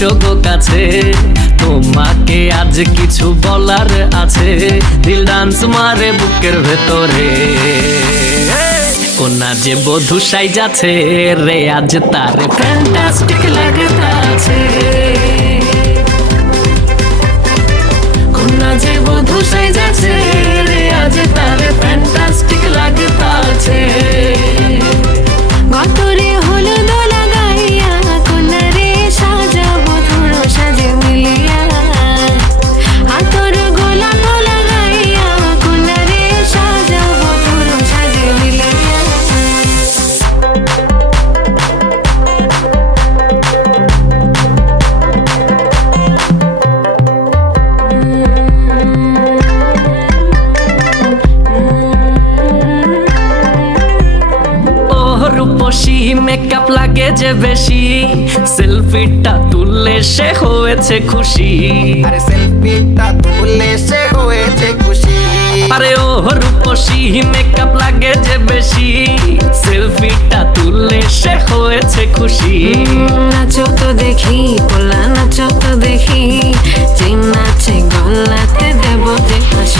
এসো কাছে। তোমাকে আজ কিছু বলার আছে। দিল ডান্স মারে বুকের ভেতরে। কোনা যে বধু যাচ্ছে রে, আজ তার ফ্যান্টাস্টিক লাগতাছে কোনা যে বধু যাচ্ছে রূপসী মেকআপ লাগে যে বেশি। সেলফিটা তুললে সে হয়েছে খুশি। আরে সেলফিটা তুলে সে হয়েছে খুশি। আরে ও রূপসী মেকআপ লাগে যে বেশি। সেলফিটা তুললে সে হয়েছে খুশি। নাচো তো দেখি পোলা নাচো তো দেখি। যে নাচে গলাতে দেব যে হাসি।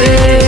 রে